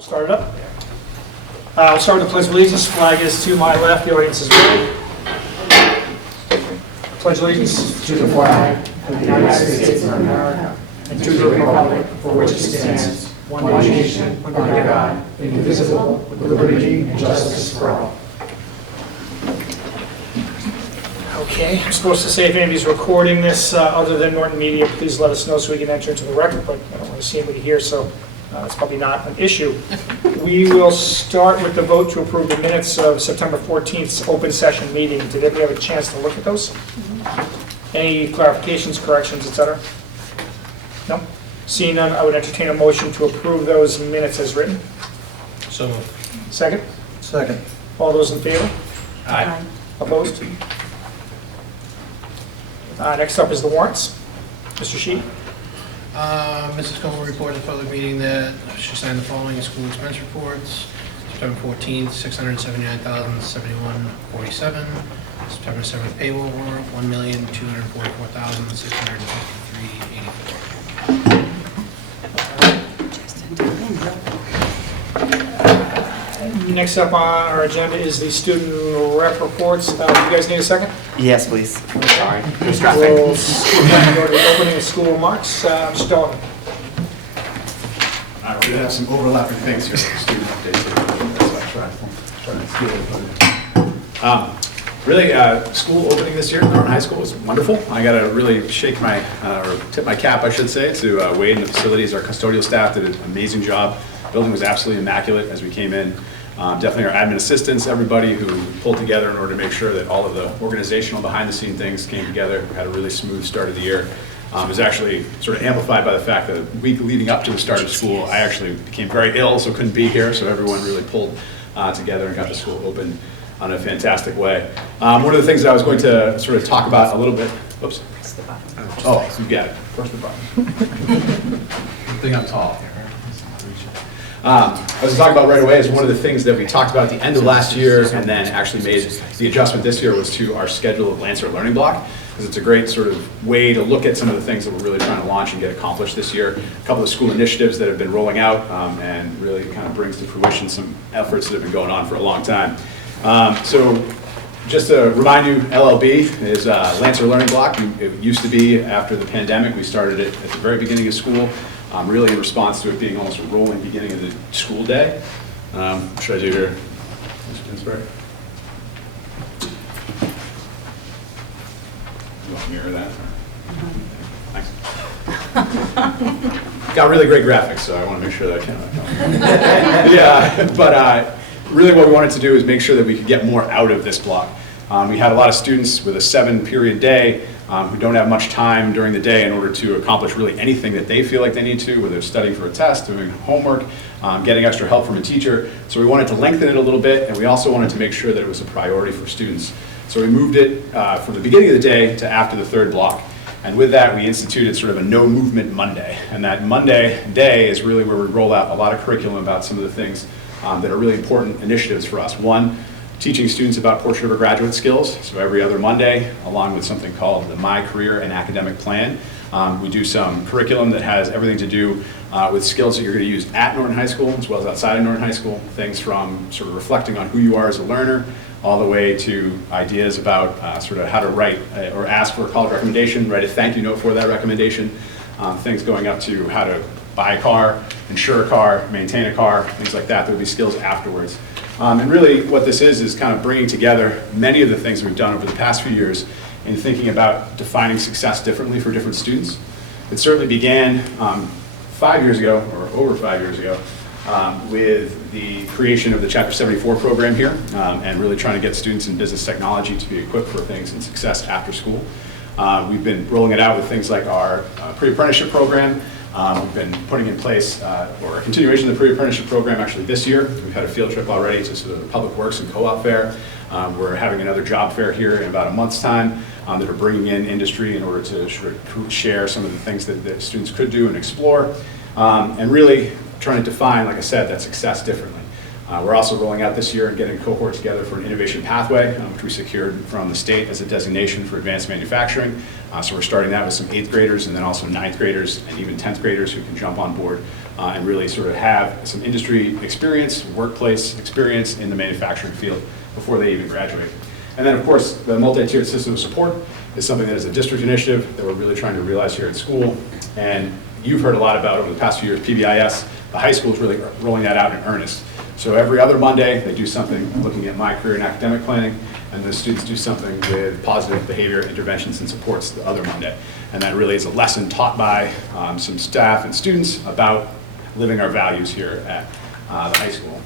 We'll start it up. I'll start with the Pledge of Allegiance. Flag is to my left. The audience is ready. Pledge allegiance to the flag of the United States of America and to the republic for which it stands, one nation, under God, indivisible, with liberty and justice for all. Okay, I'm supposed to say if anybody's recording this other than Norton Media, please let us know so we can enter into the record, but I don't want to see anybody here, so it's probably not an issue. We will start with the vote to approve the minutes of September 14th's open session meeting. Did everybody have a chance to look at those? Any clarifications, corrections, etc.? No? Seeing none, I would entertain a motion to approve those minutes as written. So moved. Second? Second. All those in favor? Aye. Opposed? Next up is the warrants. Mr. Sheet? Mrs. Como reported at the public meeting that she signed the following school expense reports. September 14th, $679,071.47. September 7th payroll warrant, $1,244,653.84. Next up on our agenda is the student rep reports. Do you guys need a second? Yes, please. Sorry. There's We'll traffic. go to the opening of school remarks. Mr. Dalton. We're going to have some overlapping things here with the student updates. So I try to really, school opening this year at Norton High School was wonderful. I got to really shake my, or tip my cap, I should say, to Wade and the facilities. Our custodial staff did an amazing job. The building was absolutely immaculate as we came in. Definitely our admin assistants, everybody who pulled together in order to make sure that all of the organizational behind-the-scene things came together. We had a really smooth start of the year. It was actually sort of amplified by the fact that the week leading up to the start of school, I actually became very ill, so couldn't be here. So everyone really pulled together and got the school open on a fantastic way. One of the things that I was going to sort of talk about a little bit. Oops. Oh, you got it. Push the button. Good thing I'm tall. I was talking about right away is one of the things that we talked about at the end of last year and then actually made the adjustment this year was to our schedule of Lancer Learning Block, because it's a great sort of way to look at some of the things that we're really trying to launch and get accomplished this year. A couple of school initiatives that have been rolling out and really kind of brings to fruition some efforts that have been going on for a long time. So just to remind you, LLB is Lancer Learning Block. It used to be after the pandemic. We started it at the very beginning of school. Really in response to it being almost a rolling beginning of the school day. What should I do here? Inspire. You want to mirror that? Thanks. Got really great graphics, so I want to make sure that I can. Yeah, but really what we wanted to do is make sure that we could get more out of this block. We had a lot of students with a 7-period day who don't have much time during the day in order to accomplish really anything that they feel like they need to, whether it's studying for a test, doing homework, getting extra help from a teacher. So we wanted to lengthen it a little bit, and we also wanted to make sure that it was a priority for students. So we moved it from the beginning of the day to after the 3rd block. And with that, we instituted sort of a no movement Monday. And that Monday day is really where we roll out a lot of curriculum about some of the things that are really important initiatives for us. One, teaching students about Port River graduate skills. So every other Monday, along with something called the My Career and Academic Plan, we do some curriculum that has everything to do with skills that you're going to use at Norton High School as well as outside of Norton High School. Things from sort of reflecting on who you are as a learner, all the way to ideas about sort of how to write or ask for a college recommendation, write a thank you note for that recommendation, things going up to how to buy a car, insure a car, maintain a car, things like that. There will be skills afterwards. And really what this is kind of bringing together many of the things we've done over the past few years in thinking about defining success differently for different students. It certainly began 5 years ago, or over 5 years ago, with the creation of the Chapter 74 program here, and really trying to get students in business technology to be equipped for things and success after school. We've been rolling it out with things like our pre-apprenticeship program. We've been putting in place, or a continuation of the pre-apprenticeship program actually this year. We've had a field trip already to sort of the Public Works and Co-op Fair. We're having another job fair here in about a month's time that are bringing in industry in order to share some of the things that students could do and explore. And really trying to define, like I said, that success differently. We're also rolling out this year and getting a cohort together for an innovation pathway, which we secured from the state as a designation for advanced manufacturing. So we're starting that with some 8th graders and then also 9th graders and even 10th graders who can jump on board and really sort of have some industry experience, workplace experience in the manufacturing field before they even graduate. And then, of course, the multi-tiered system of support is something that is a district initiative that we're really trying to realize here at school. And you've heard a lot about over the past few years, PBIS. The high school is really rolling that out in earnest. So every other Monday, they do something looking at my career and academic planning, and the students do something with positive behavior interventions and supports the other Monday. And that really is a lesson taught by some staff and students about living our values here at the high school.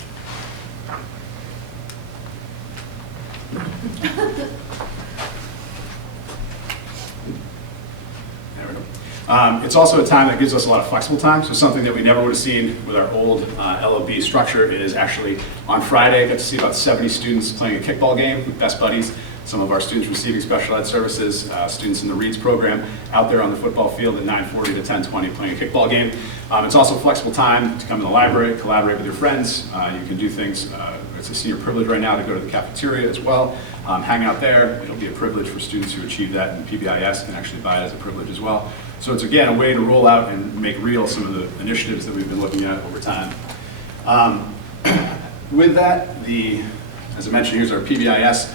There we go. It's also a time that gives us a lot of flexible time, so something that we never would have seen with our old LOB structure is actually on Friday, I got to see about 70 students playing a kickball game with Best Buddies. Some of our students receiving special ed services, students in the READS program out there on the football field at 9:40 to 10:20 playing a kickball game. It's also flexible time to come in the library, collaborate with your friends. You can do things, it's a senior privilege right now to go to the cafeteria as well, hang out there. It'll be a privilege for students who achieve that, and PBIS can actually buy it as a privilege as well. So it's, again, a way to roll out and make real some of the initiatives that we've been looking at over time. With that, as I mentioned, here's our PBIS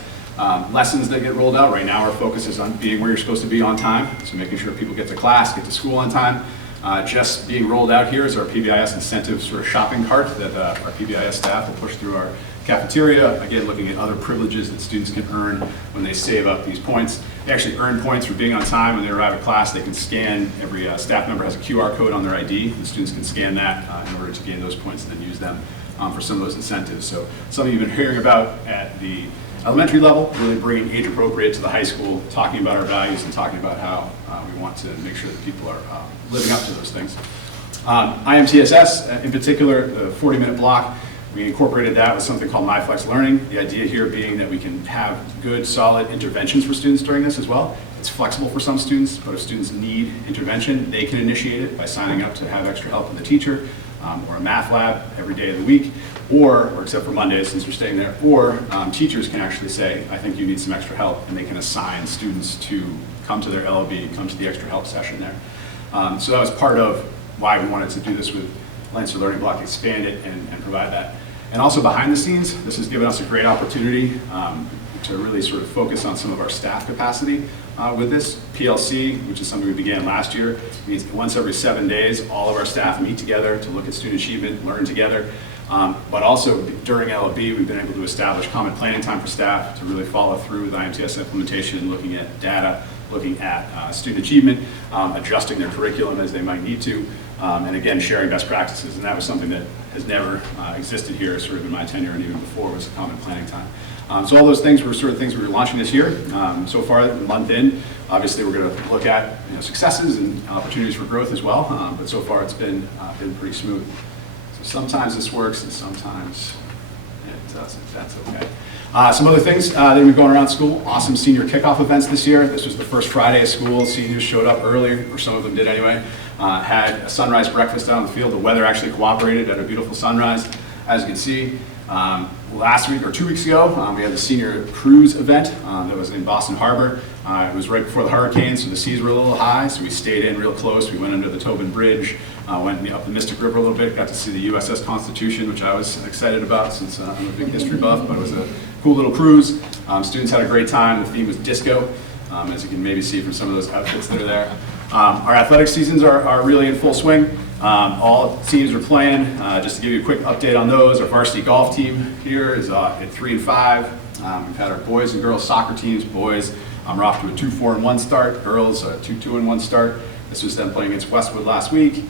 lessons that get rolled out. Right now, our focus is on being where you're supposed to be on time, so making sure people get to class, get to school on time. Just being rolled out here is our PBIS incentive sort of shopping cart that our PBIS staff will push through our cafeteria. Again, looking at other privileges that students can earn when they save up these points. They actually earn points for being on time when they arrive at class. They can scan, every staff member has a QR code on their ID. The students can scan that in order to gain those points and then use them for some of those incentives. So something you've been hearing about at the elementary level, really bringing age appropriate to the high school, talking about our values and talking about how we want to make sure that people are living up to those things. IMTSS, in particular, the 40-minute block, we incorporated that with something called MyFlex Learning. The idea here being that we can have good, solid interventions for students during this as well. It's flexible for some students, but if students need intervention, they can initiate it by signing up to have extra help with a teacher or a math lab every day of the week, or except for Mondays since we're staying there, or teachers can actually say, I think you need some extra help, and they can assign students to come to their LOB, come to the extra help session there. So that was part of why we wanted to do this with Lancer Learning Block, expand it and provide that. And also behind the scenes, this has given us a great opportunity to really sort of focus on some of our staff capacity with this. PLC, which is something we began last year, means once every 7 days, all of our staff meet together to look at student achievement, learn together. But also during LOB, we've been able to establish common planning time for staff to really follow through with IMTS implementation, looking at data, looking at student achievement, adjusting their curriculum as they might need to, and again, sharing best practices. And that was something that has never existed here sort of in my tenure, and even before was common planning time. So all those things were sort of things we were launching this year. So far, a month in, obviously we're going to look at successes and opportunities for growth as well, but so far it's been pretty smooth. So sometimes this works and sometimes it doesn't. That's okay. Some other things that have been going around school, awesome senior kickoff events this year. This was the first Friday of school. Seniors showed up early, or some of them did anyway. Had a sunrise breakfast out on the field. The weather actually cooperated at a beautiful sunrise, as you can see. Last week or 2 weeks ago, we had the senior cruise event that was in Boston Harbor. It was right before the hurricane, so the seas were a little high, so we stayed in real close. We went under the Tobin Bridge, went up the Mystic River a little bit, got to see the USS Constitution, which I was excited about since I'm a big history buff, but it was a cool little cruise. Students had a great time. The theme was disco, as you can maybe see from some of those outfits that are there. Our athletic seasons are really in full swing. All teams are playing. Just to give you a quick update on those, our varsity golf team here is at 3 and 5. We've had our boys and girls soccer teams. Boys, we're off to a 2-4-1 start. Girls, a 2-2-1 start. This was them playing against Westwood last week.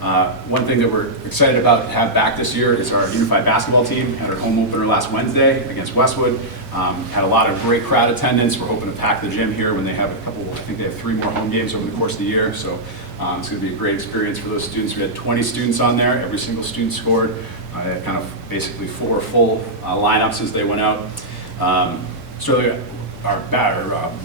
One thing that we're excited about to have back this year is our unified basketball team. Had our home opener last Wednesday against Westwood. Had a lot of great crowd attendance. We're hoping to pack the gym here when they have a couple, I think they have 3 more home games over the course of the year. So it's going to be a great experience for those students. We had 20 students on there. Every single student scored. Kind of basically 4 full lineups as they went out. So our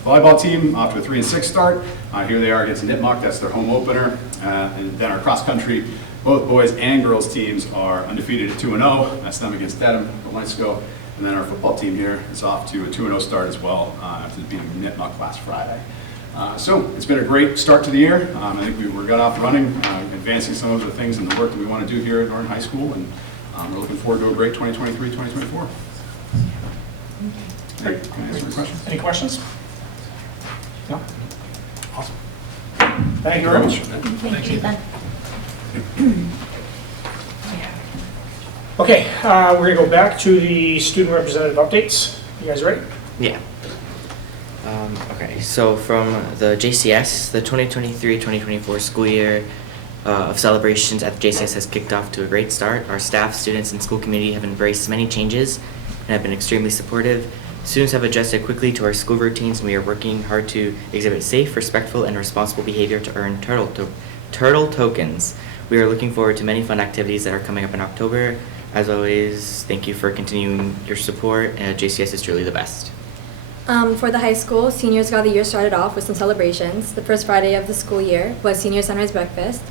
volleyball team off to a 3 and 6 start. Here they are against Nipmuc. That's their home opener. And then our cross country, both boys and girls teams are undefeated at 2-0. That's them against Dedham, Valensko. And then our football team here is off to a 2-0 start as well after beating Nipmuc last Friday. So it's been a great start to the year. I think we got off running, advancing some of the things and the work that we want to do here at Norton High School, and we're looking forward to a great 2023-2024. Great. Can I answer your questions? Any questions? No? Awesome. Thank you very much. Thank you. Okay, we're going to go back to the student representative updates. You guys ready? Yeah. Okay, so from the JCS, the 2023-2024 school year of celebrations at the JCS has kicked off to a great start. Our staff, students, and school community have embraced many changes and have been extremely supportive. Students have adjusted quickly to our school routines, and we are working hard to exhibit safe, respectful, and responsible behavior to earn turtle tokens. We are looking forward to many fun activities that are coming up in October. As always, thank you for continuing your support. JCS is truly the best. For the high school, seniors got the year started off with some celebrations. The first Friday of the school year was senior sunrise breakfast,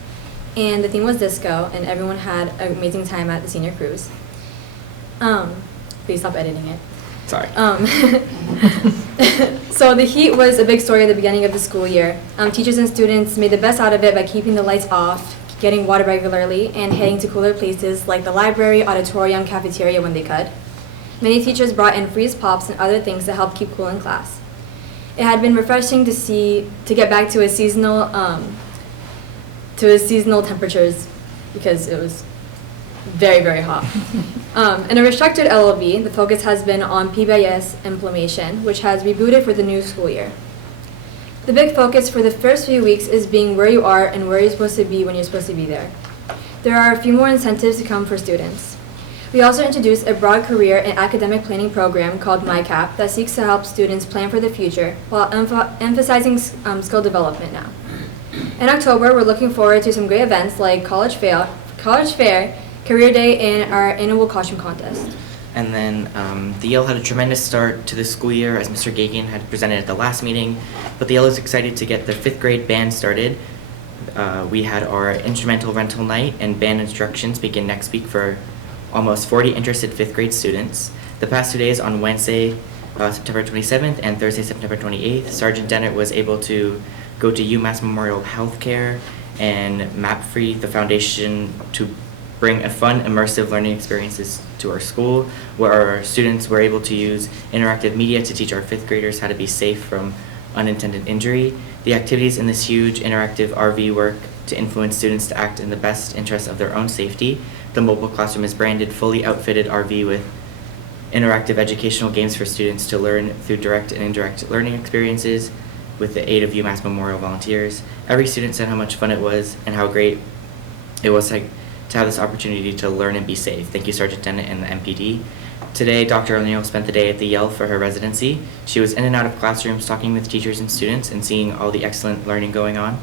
and the theme was disco, and everyone had an amazing time at the senior cruise. Please stop editing it. Sorry. So the heat was a big story at the beginning of the school year. Teachers and students made the best out of it by keeping the lights off, getting water regularly, and heading to cooler places like the library, auditorium, cafeteria when they could. Many teachers brought in freeze pops and other things to help keep cool in class. It had been refreshing to get back to a seasonal temperatures because it was very, very hot. In a restructured LLB, the focus has been on PBIS implementation, which has rebooted for the new school year. The big focus for the first few weeks is being where you are and where you're supposed to be when you're supposed to be there. There are a few more incentives to come for students. We also introduced a broad career and academic planning program called MyCap that seeks to help students plan for the future while emphasizing skill development now. In October, we're looking forward to some great events like College Fair, Career Day, and our annual costume contest. And then the Yale had a tremendous start to the school year, as Mr. Gagan had presented at the last meeting, but the Yale is excited to get their 5th grade band started. We had our instrumental rental night, and band instructions begin next week for almost 40 interested 5th grade students. The past 2 days, on Wednesday, September 27th, and Thursday, September 28th, Sergeant Dennett was able to go to UMass Memorial Healthcare and MapFree, the foundation, to bring a fun, immersive learning experiences to our school, where our students were able to use interactive media to teach our 5th graders how to be safe from unintended injury. The activities in this huge interactive RV work to influence students to act in the best interest of their own safety. The mobile classroom is branded fully outfitted RV with interactive educational games for students to learn through direct and indirect learning experiences with the aid of UMass Memorial volunteers. Every student said how much fun it was and how great it was to have this opportunity to learn and be safe. Thank you, Sergeant Dennett and the MPD. Today, Dr. O'Neill spent the day at the Yale for her residency. She was in and out of classrooms talking with teachers and students and seeing all the excellent learning going on.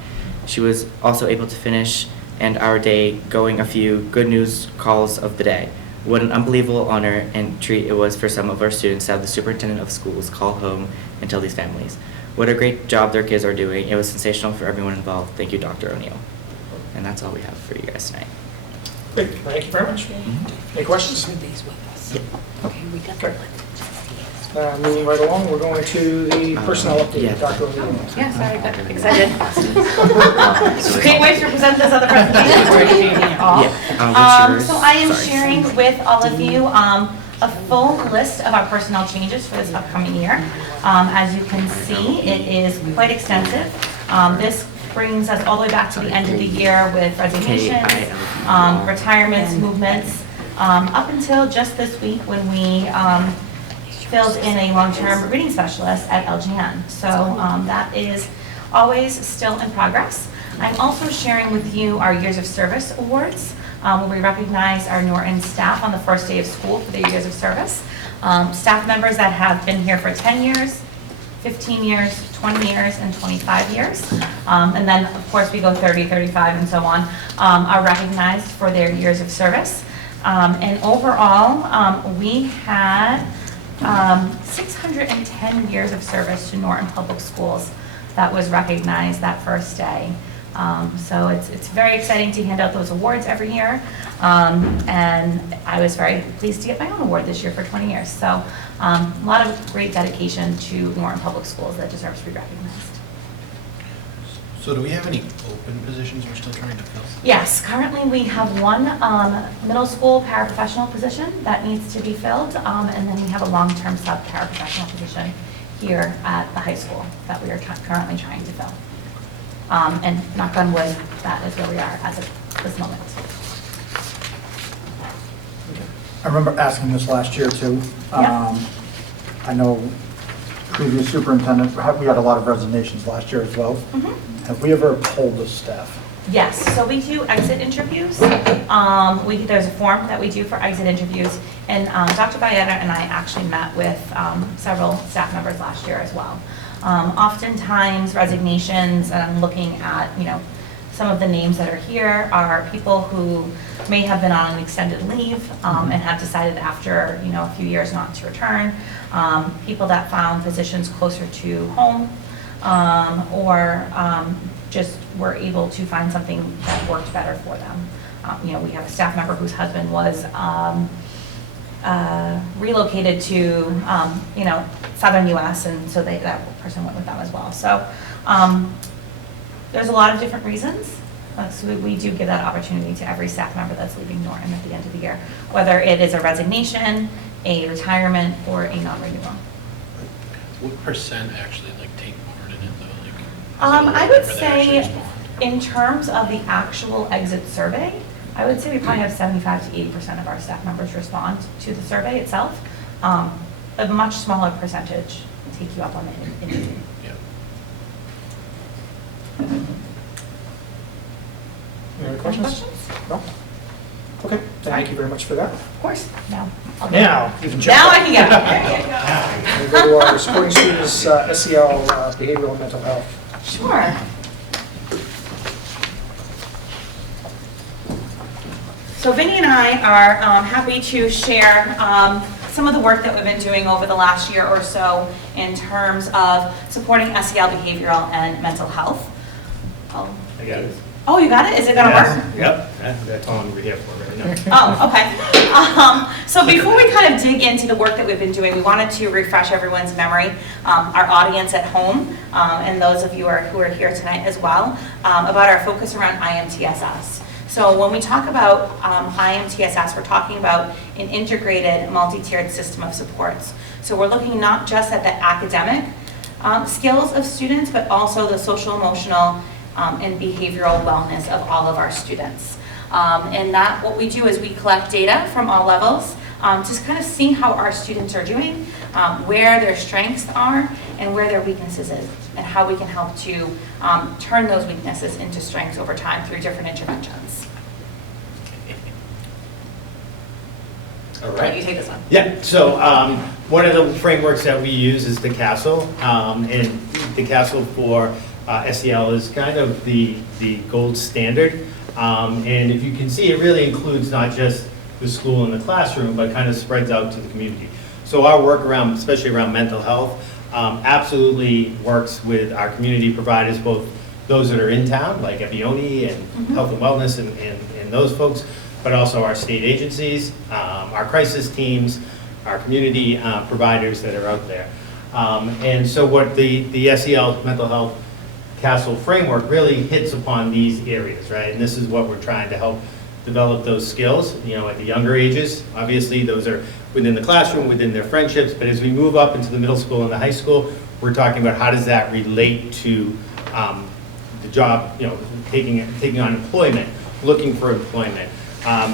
She was also able to finish our day going a few good news calls of the day. What an unbelievable honor and treat it was for some of our students to have the superintendent of schools call home and tell these families. What a great job their kids are doing. It was sensational for everyone involved. Thank you, Dr. O'Neill. And that's all we have for you guys tonight. Great, thank you very much. Any questions? Okay. Moving right along, we're going to the personnel update, yeah. Dr. O'Neill. Yeah, sorry, got excited. Can't wait to present this other presentation for you all. What's yours? So I am Sorry. sharing with all of you a full list of our personnel changes for this upcoming year. As you can see, it is quite extensive. This brings us all the way back to the end of the year with resignations, retirements, movements, up until just this week when we filled in a long-term reading specialist at LGN. So that is always still in progress. I'm also sharing with you our Years of Service Awards, where we recognize our Norton staff on the first day of school for their years of service. Staff members that have been here for 10 years, 15 years, 20 years, and 25 years. And then, of course, we go 30, 35, and so on, are recognized for their years of service. And overall, we had 610 years of service to Norton Public Schools that was recognized that first day. So it's very exciting to hand out those awards every year. And I was very pleased to get my own award this year for 20 years. So a lot of great dedication to Norton Public Schools that deserves to be recognized. So do we have any open positions we're still trying to fill? Yes, currently we have one middle school paraprofessional position that needs to be filled, and then we have a long-term sub-paraprofessional position here at the high school that we are currently trying to fill. And knock on wood, that is where we are as of this moment. I remember asking this last year too. Yeah. I know previous superintendent, we had a lot of resignations last year as well. Mhm. Have we ever polled the staff? Yes, so we do exit interviews. There's a form that we do for exit interviews, and Dr. Bayetta and I actually met with several staff members last year as well. Oftentimes resignations, and I'm looking at, some of the names that are here are people who may have been on an extended leave and have decided after, a few years not to return. People that found positions closer to home, or just were able to find something that worked better for them. We have a staff member whose husband was relocated to, southern US, and so that person went with them as well. So there's a lot of different reasons. So we do give that opportunity to every staff member that's leaving Norton at the end of the year, whether it is a resignation, a retirement, or a non-renewal. What percent actually take part in it though? I would say, in terms of the actual exit survey, I would say we probably have 75 to 80% of our staff members respond to the survey itself. A much smaller percentage will take you up on the interview. Any other questions? No? Okay, thank you very much for that. Of course. Now Now, you can jump. Now I can get it. There you We go to our supporting students, SEL, behavioral and mental health. go. Sure. So Vinny and I are happy to share some of the work that we've been doing over the last year or so in terms of supporting SEL behavioral and mental health. I got it. Oh, you got it? Is it gonna work? Yep, that's all we're here for right now. Oh, okay. So before we kind of dig into the work that we've been doing, we wanted to refresh everyone's memory, our audience at home, and those of you who are here tonight as well, about our focus around IMTSS. So when we talk about IMTSS, we're talking about an integrated, multi-tiered system of supports. So we're looking not just at the academic skills of students, but also the social, emotional, and behavioral wellness of all of our students. And that, what we do is we collect data from all levels to kind of see how our students are doing, where their strengths are, and where their weaknesses is, and how we can help to turn those weaknesses into strengths over time through different interventions. All Why don't you take this one? Yeah, so one of the frameworks that we use is the CASEL, and the CASEL for SEL is kind of the gold standard. And if you can see, it really includes not just the school and the classroom, but kind of spreads out to the community. So our work around, especially around mental health, absolutely works with our community providers, both those that are in town, like Epione and Health and Wellness and those folks, but also our state agencies, our crisis teams, our community providers that are out there. And so what the SEL mental health CASEL framework really hits upon these areas, right? And this is what we're trying to help develop those skills, at the younger ages. Obviously, those are within the classroom, within their friendships, but as we move up into the middle school and the high school, we're talking about how does that relate to the job, taking on employment, looking for employment,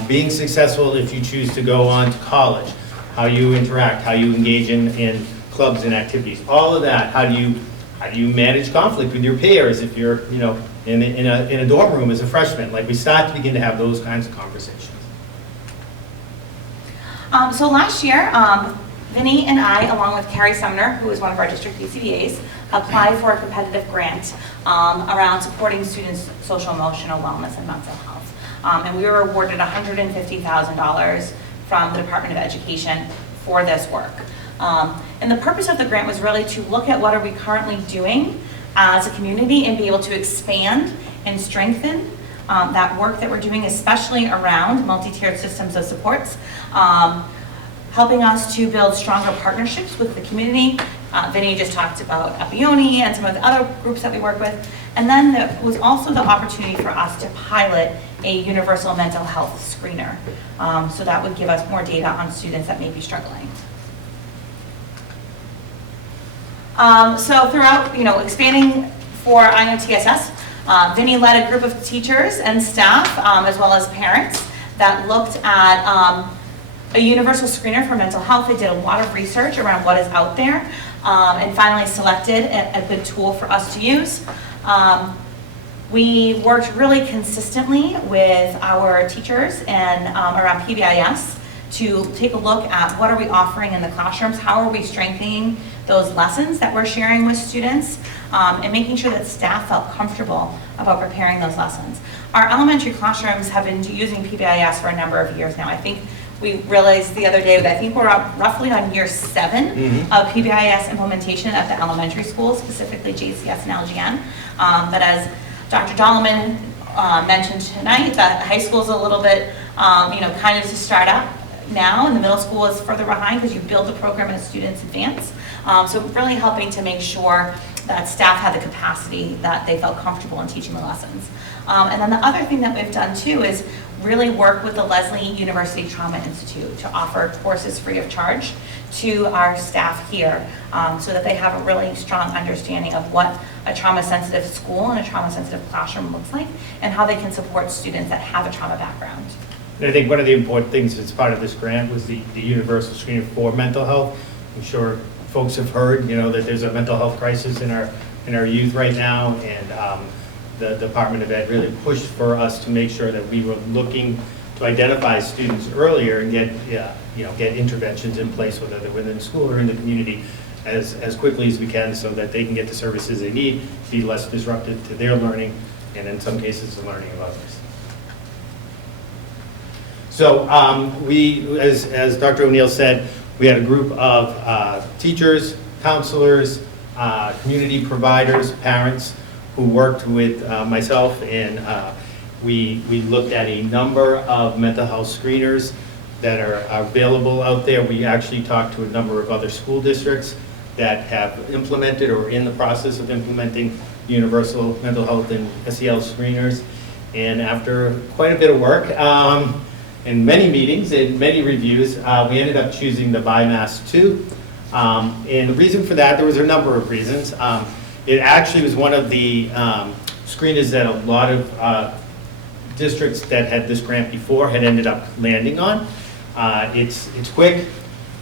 being successful if you choose to go on to college, how you interact, how you engage in clubs and activities, all of that. How do you manage conflict with your peers if you're, in a dorm room as a freshman? Like, we start to begin to have those kinds of conversations. So last year, Vinny and I, along with Carrie Sumner, who is one of our district PCBAs, applied for a competitive grant around supporting students' social, emotional wellness and mental health. And we were awarded $150,000 from the Department of Education for this work. And the purpose of the grant was really to look at what are we currently doing as a community and be able to expand and strengthen that work that we're doing, especially around multi-tiered systems of supports, helping us to build stronger partnerships with the community Vinny just talked about Epione and some of the other groups that we work with. And then there was also the opportunity for us to pilot a universal mental health screener. So that would give us more data on students that may be struggling. So throughout, expanding for IMTSS, Vinny led a group of teachers and staff, as well as parents, that looked at a universal screener for mental health. They did a lot of research around what is out there, and finally selected a good tool for us to use. We worked really consistently with our teachers and around PBIS to take a look at what are we offering in the classrooms, how are we strengthening those lessons that we're sharing with students, and making sure that staff felt comfortable about preparing those lessons. Our elementary classrooms have been using PBIS for a number of years now. I think we realized the other day that I think we're up roughly on year 7 of PBIS implementation at the elementary schools, specifically JCS and LGN. But as Dr. Dolman mentioned tonight, that high school is a little bit, kind of to start up now, and the middle school is further behind because you build the program in a student's advance. So really helping to make sure that staff had the capacity that they felt comfortable in teaching the lessons. And then the other thing that we've done too is really work with the Leslie University Trauma Institute to offer courses free of charge to our staff here, so that they have a really strong understanding of what a trauma-sensitive school and a trauma-sensitive classroom looks like, and how they can support students that have a trauma background. And I think one of the important things as part of this grant was the universal screening for mental health. I'm sure folks have heard, that there's a mental health crisis in our youth right now, and the Department of Ed really pushed for us to make sure that we were looking to identify students earlier and get interventions in place, whether they're within the school or in the community, as quickly as we can, so that they can get the services they need, be less disruptive to their learning, and in some cases, the learning of others. So we, as Dr. O'Neill said, we had a group of teachers, counselors, community providers, parents who worked with myself, and we looked at a number of mental health screeners that are available out there. We actually talked to a number of other school districts that have implemented or in the process of implementing universal mental health and SEL screeners. And after quite a bit of work, in many meetings and many reviews, we ended up choosing the BIMAS 2. And the reason for that, there was a number of reasons. It actually was one of the screeners that a lot of districts that had this grant before had ended up landing on. It's quick,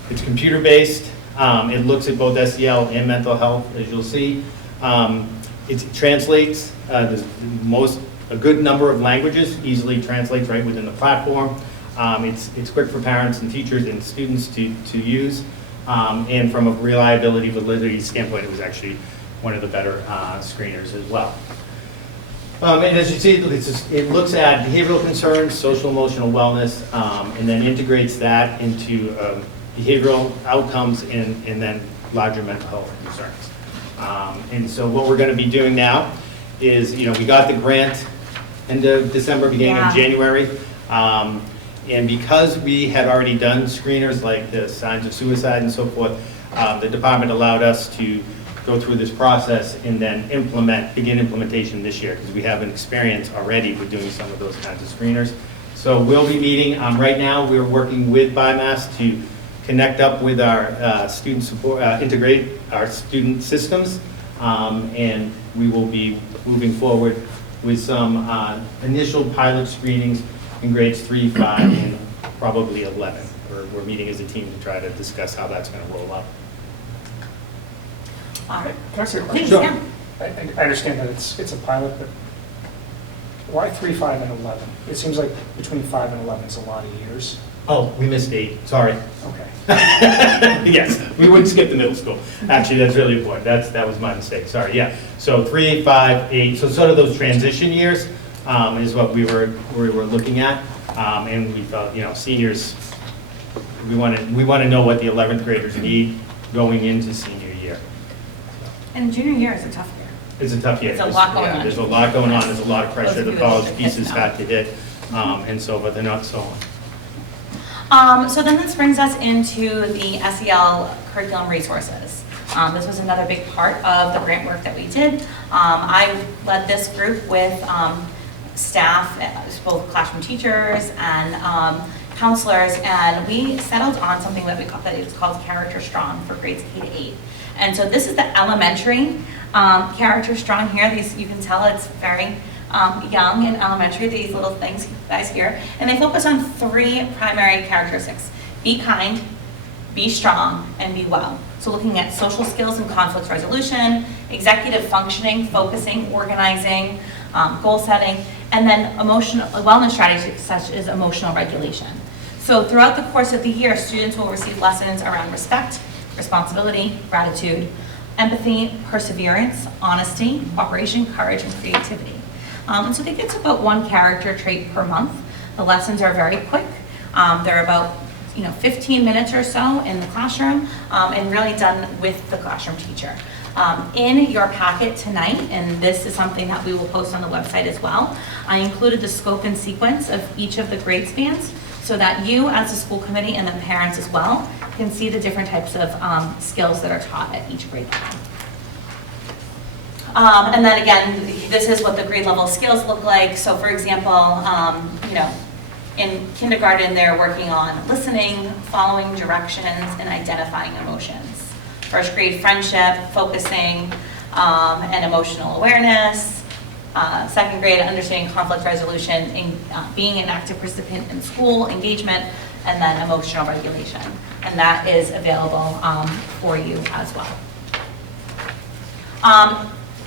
it's computer-based, it looks at both SEL and mental health, as you'll see. It translates a good number of languages, easily translates right within the platform. It's quick for parents and teachers and students to use. And from a reliability, validity standpoint, it was actually one of the better screeners as well. And as you see, it looks at behavioral concerns, social emotional wellness, and then integrates that into behavioral outcomes and then larger mental health concerns. And so what we're going to be doing now is, we got the grant end of December, beginning of January. And because we had already done screeners like the signs of suicide and so forth, the department allowed us to go through this process and then begin implementation this year, because we have an experience already with doing some of those kinds of screeners. So we'll be meeting, right now we're working with BIMAS to connect up with our student support, integrate our student systems, and we will be moving forward with some initial pilot screenings in grades 3, 5, and probably 11. We're meeting as a team to try to discuss how that's going to roll out. Can I ask you a question? Please, Sure. yeah. I understand that it's a pilot, but why 3, 5, and 11? It seems like between 5 and 11 is a lot of years. Oh, we missed 8, sorry. Okay. Yes, we wouldn't skip the middle school. Actually, that's really important. That was my mistake, sorry, yeah. So 3, 5, 8, so sort of those transition years is what we were looking at. And we felt, seniors, we want to know what the 11th graders need going into senior year. And junior year is a tough year. It's a tough year. There's a lot going on. There's a lot going on, there's a lot of pressure, Those the college kids pieces know. had to hit, and so, but they're not so on. So then this brings us into the SEL curriculum resources. This was another big part of the grant work that we did. I led this group with staff, both classroom teachers and counselors, and we settled on something that it's called Character Strong for grades K to 8. And so this is the elementary Character Strong here. These, you can tell it's very young in elementary, these little things you guys here. And they focus on 3 primary characteristics: be kind, be strong, and be well. So looking at social skills and conflict resolution, executive functioning, focusing, organizing, goal setting, and then emotional wellness strategies such as emotional regulation. So throughout the course of the year, students will receive lessons around respect, responsibility, gratitude, empathy, perseverance, honesty, cooperation, courage, and creativity. And so they get to about 1 character trait per month. The lessons are very quick. They're about 15 minutes or so in the classroom, and really done with the classroom teacher. In your packet tonight, and this is something that we will post on the website as well, I included the scope and sequence of each of the grade spans so that you as a school committee and the parents as well can see the different types of skills that are taught at each grade level. And then again, this is what the grade level skills look like. So for example, in kindergarten, they're working on listening, following directions, and identifying emotions. First grade, friendship, focusing, and emotional awareness. Second grade, understanding conflict resolution, and being an active participant in school, engagement, and then emotional regulation. And that is available for you as well.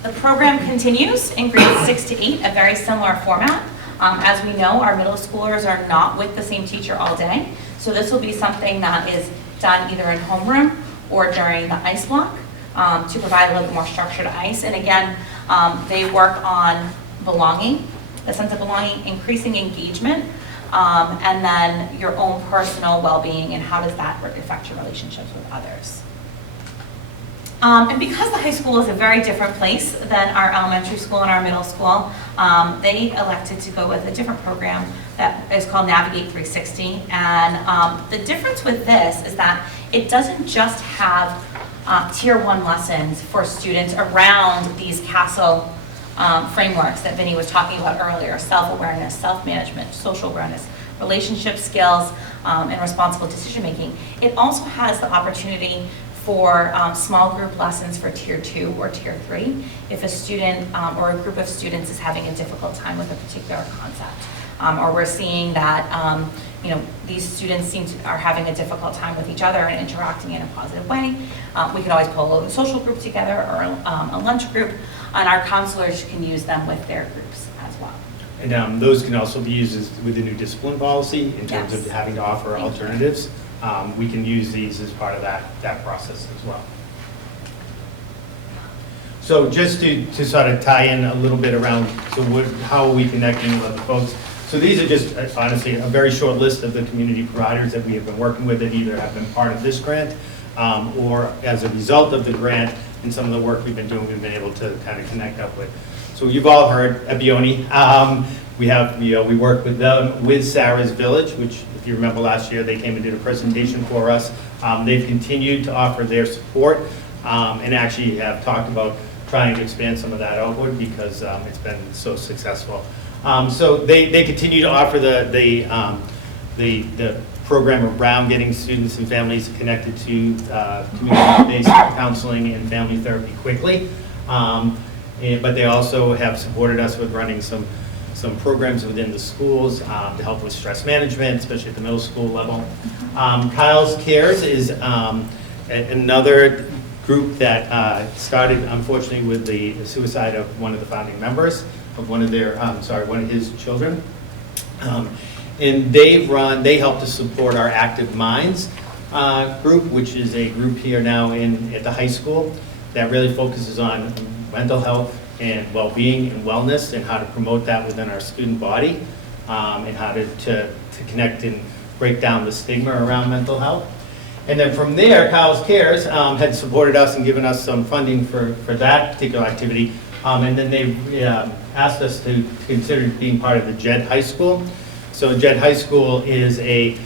The program continues in grades 6 to 8, a very similar format. As we know, our middle schoolers are not with the same teacher all day, so this will be something that is done either in homeroom or during the ICE block to provide a little bit more structure to ICE. And again, they work on belonging, the sense of belonging, increasing engagement, and then your own personal well-being and how does that affect your relationships with others. And because the high school is a very different place than our elementary school and our middle school, they elected to go with a different program that is called Navigate 360. And the difference with this is that it doesn't just have Tier 1 lessons for students around these CASEL frameworks that Vinny was talking about earlier: self-awareness, self-management, social awareness, relationship skills, and responsible decision-making. It also has the opportunity for small group lessons for Tier 2 or Tier 3 if a student or a group of students is having a difficult time with a particular concept. Or we're seeing that these students are having a difficult time with each other and interacting in a positive way. We can always pull a social group together or a lunch group, and our counselors can use them with their groups as well. And those can also be used with the new discipline policy in terms Yes. of having to offer alternatives. We can use these as part of that process as well. So just to sort of tie in a little bit around, how are we connecting with other folks? So these are just, honestly, a very short list of the community providers that we have been working with that either have been part of this grant or as a result of the grant and some of the work we've been doing, we've been able to kind of connect up with. So you've all heard Ebioni. We work with them with Sarah's Village, which, if you remember last year, they came and did a presentation for us. They've continued to offer their support and actually have talked about trying to expand some of that outward because it's been so successful. So they continue to offer the program around getting students and families connected to community-based counseling and family therapy quickly. But they also have supported us with running some programs within the schools to help with stress management, especially at the middle school level. Kyle's Cares is another group that started, unfortunately, with the suicide of one of the founding members of one of his children. And they help to support our Active Minds group, which is a group here now at the high school that really focuses on mental health and well-being and wellness and how to promote that within our student body and how to connect and break down the stigma around mental health. And then from there, Kyle's Cares had supported us and given us some funding for that particular activity. And then they asked us to consider being part of the JED High School. So JED High School is a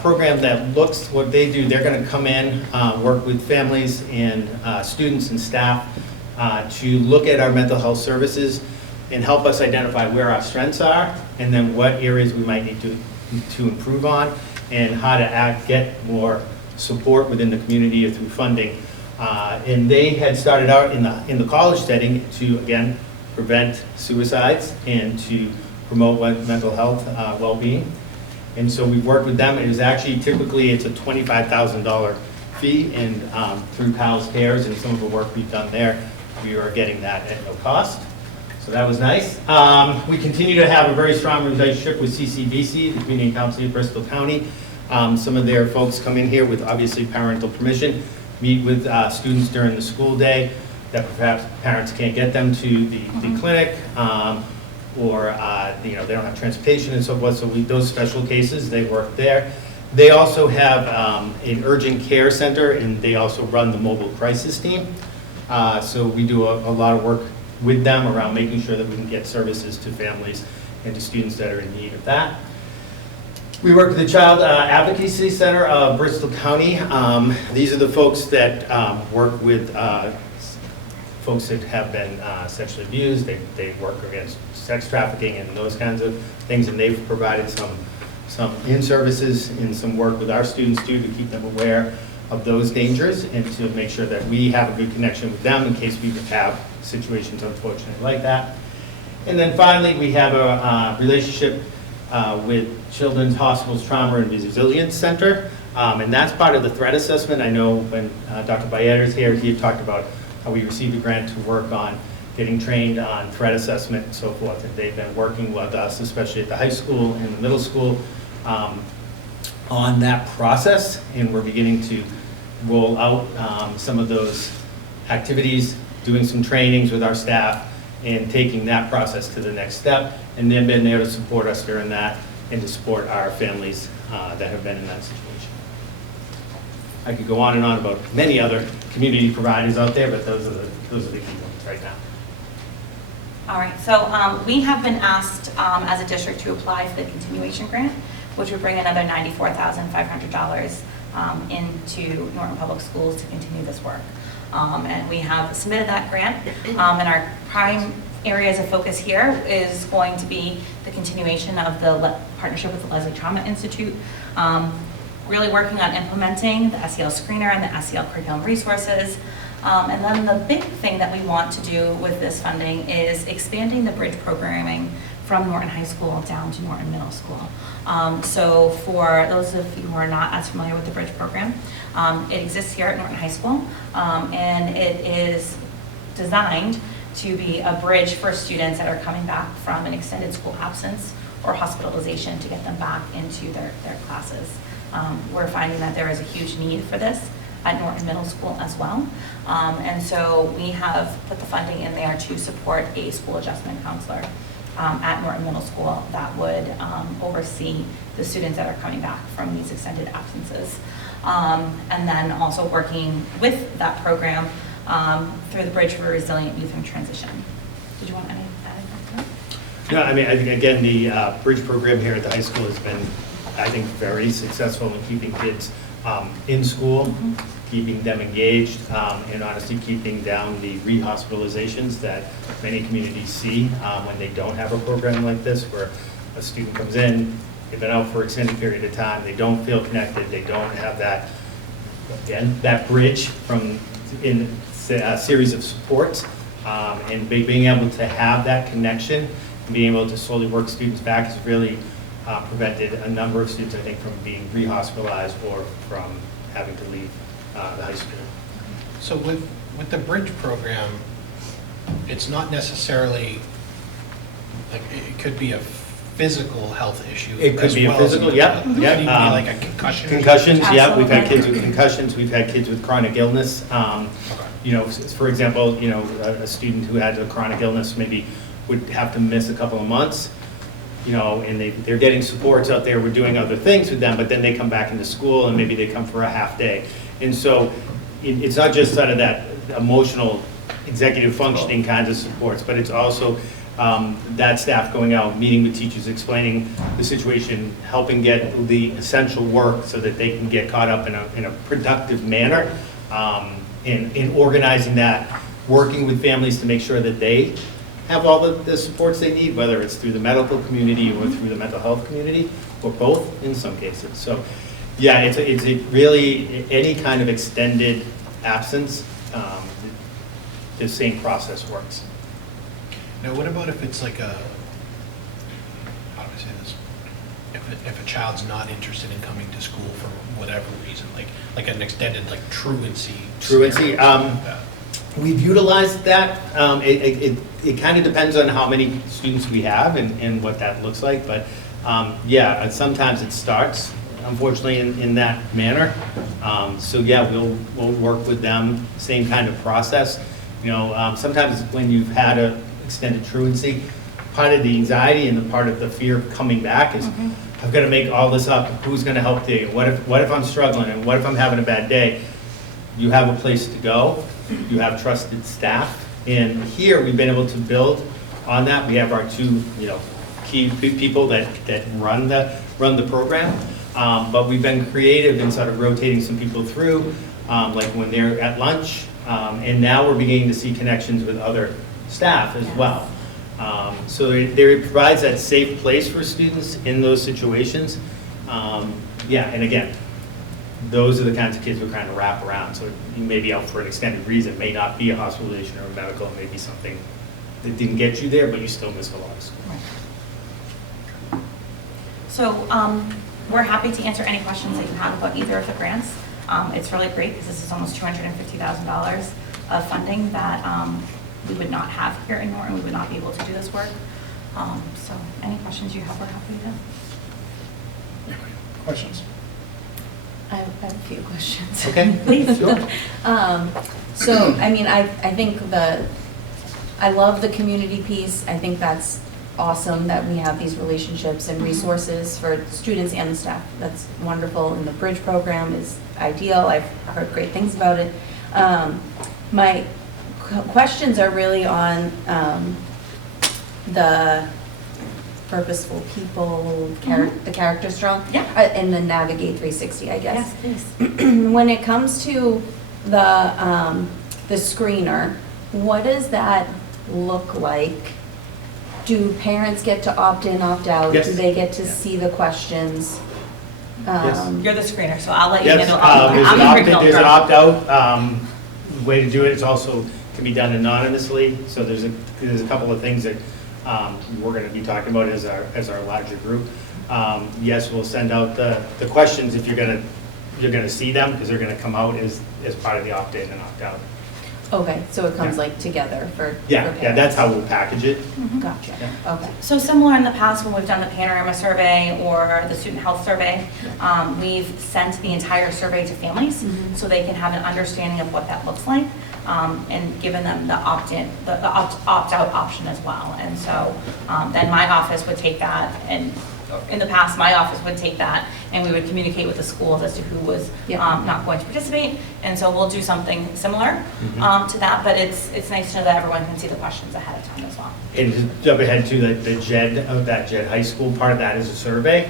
program that looks, what they do, they're going to come in, work with families and students and staff to look at our mental health services and help us identify where our strengths are and then what areas we might need to improve on and how to get more support within the community or through funding. And they had started out in the college setting to, again, prevent suicides and to promote mental health well-being. And so we've worked with them. It is actually, typically, it's a $25,000 fee, and through Pals Cares and some of the work we've done there, we are getting that at no cost. So that was nice. We continue to have a very strong relationship with CCBC, the Community Council of Bristol County. Some of their folks come in here with obviously parental permission, meet with students during the school day that perhaps parents can't get them to the clinic, or they don't have transportation and so forth. So those special cases, they work there. They also have an urgent care center, and they also run the mobile crisis team. So we do a lot of work with them around making sure that we can get services to families and to students that are in need of that. We work with the Child Advocacy Center of Bristol County. These are the folks that work with folks that have been sexually abused. They work against sex trafficking and those kinds of things, and they've provided some in-services and some work with our students too to keep them aware of those dangers and to make sure that we have a good connection with them in case we have situations unfortunately like that. And then finally, we have a relationship with Children's Hospital's Trauma and Resilience Center, and that's part of the threat assessment. I know when Dr. Bayetta's here, he had talked about how we received a grant to work on getting trained on threat assessment and so forth, and they've been working with us, especially at the high school and the middle school, on that process, and we're beginning to roll out some of those activities, doing some trainings with our staff, and taking that process to the next step, and then being there to support us during that and to support our families that have been in that situation. I could go on and on about many other community providers out there, but those are the key ones right now. All right, so we have been asked as a district to apply for the continuation grant, which would bring another $94,500 into Norton Public Schools to continue this work. And we have submitted that grant, and our prime areas of focus here is going to be the continuation of the partnership with the Leslie Trauma Institute, really working on implementing the SEL screener and the SEL curriculum resources. And then the big thing that we want to do with this funding is expanding the bridge programming from Norton High School down to Norton Middle School. So for those of you who are not as familiar with the bridge program, it exists here at Norton High School, and it is designed to be a bridge for students that are coming back from an extended school absence or hospitalization to get them back into their classes. We're finding that there is a huge need for this at Norton Middle School as well. And so we have put the funding in there to support a school adjustment counselor at Norton Middle School that would oversee the students that are coming back from these extended absences. And then also working with that program through the Bridge for Resilient Youth in Transition. Did you want any add to that? No, I mean, I think, again, the bridge program here at the high school has been, I think, very successful in keeping kids in school, keeping them engaged, and honestly keeping down the rehospitalizations that many communities see when they don't have a program like this, where a student comes in, they've been out for an extended period of time, they don't feel connected, they don't have that, again, that bridge from in a series of supports, and being able to have that connection and being able to slowly work students back has really prevented a number of students, I think, from being rehospitalized or from having to leave the high school. So with the bridge program, it's not necessarily, like, it could be a physical health issue. It could as be a well as physical, a- yeah, could yeah. even be like a concussion. Concussions, yeah, we've had Absolutely. kids with concussions, we've had kids with chronic illness. You know, for example, you know, a student who had a chronic illness maybe would have to miss a couple of months, you know, and they're getting supports out there, we're doing other things with them, but then they come back into school and maybe they come for a half day. And so it's not just sort of that emotional executive functioning kinds of supports, but it's also that staff going out, meeting with teachers, explaining the situation, helping get the essential work so that they can get caught up in a productive manner, in organizing that, working with families to make sure that they have all the supports they need, whether it's through the medical community or through the mental health community, or both in some cases. So, yeah, it's a really, any kind of extended absence, the same process works. Now, what about if it's like a, how do I say this? If a child's not interested in coming to school for whatever reason, like an extended, like truancy? Truancy, scenario, that. we've utilized that. It kind of depends on how many students we have and what that looks like, but yeah, sometimes it starts, unfortunately, in that manner. So yeah, we'll work with them, same kind of process. You know, sometimes when you've had a extended truancy, part of the anxiety and the part of the fear of coming back is, I've got to make all this up. Who's going to help you? What if I'm struggling, and what if I'm having a bad day? You have a place to go. You have trusted staff. And here we've been able to build on that. We have our two, key people that run the program. But we've been creative in sort of rotating some people through, like when they're at lunch. And now we're beginning to see connections with other staff as well. So it provides that safe place for students in those situations. Yeah, and again, those are the kinds of kids we're trying to wrap around. So you may be out for an extended reason, may not be a hospitalization or a medical, it may be something that didn't get you there, but you still miss a lot of school. So we're happy to answer any questions that you have about either of the grants. It's really great because this is almost $250,000 of funding that we would not have here in Norton. We would not be able to do this work. So any questions you have, we're happy to. Questions? I have a few questions. Okay, Please. sure. So, I mean, I think I love the community piece. I think that's awesome that we have these relationships and resources for students and the staff. That's wonderful, and the Bridge program is ideal. I've heard great things about it. My questions are really on the purposeful people, the character strong, and the Navigate 360, I guess. Yes, please. When it comes to the screener, what does that look like? Do parents get to opt in, opt out? Yes. Do they get to see the questions? Yes. You're the screener, so I'll let you Yes, handle all there's I'm an the opt-in, curriculum there's an girl. opt-out way to do it. It's also can be done anonymously. So there's a couple of things that we're going to be talking about as our larger group. Yes, we'll send out the questions if you're going to see them, because they're going to come out as part of the opt-in and opt-out. Okay, so it comes Yeah. like together for Yeah, for that's parents. how we'll package it. Gotcha, Yeah. okay. So similar in the past when we've done the Panorama survey or the student health survey, we've sent the entire survey to families so they can have an understanding of what that looks like, and given them the opt-in, the opt-out option as well. And so then my office would take that, and in the past, my office would take that, and we would communicate with the schools as to who was not going to participate. And so we'll do something similar to that, but it's nice to know that everyone can see the questions ahead of time as well. And to jump ahead to the JED of that JED High School, part of that is a survey.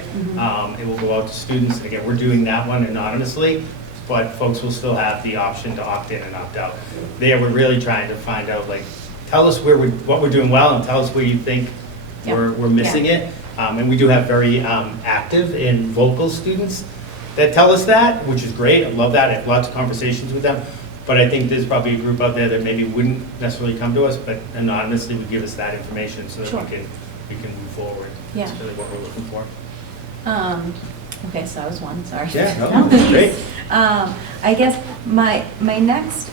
It will go out to students. And again, we're doing that one anonymously, but folks will still have the option to opt in and opt out. There, we're really trying to find out, like, tell us what we're doing well, and tell us where you think we're missing it. And we do have very active and vocal students that tell us that, which is great. I love that. I have lots of conversations with them. But I think there's probably a group out there that maybe wouldn't necessarily come to us, but anonymously would give us that information so that we can move forward. Yeah. That's really what we're looking for. Okay, so that was one, sorry. Yeah, no, No, that's great. I guess my next,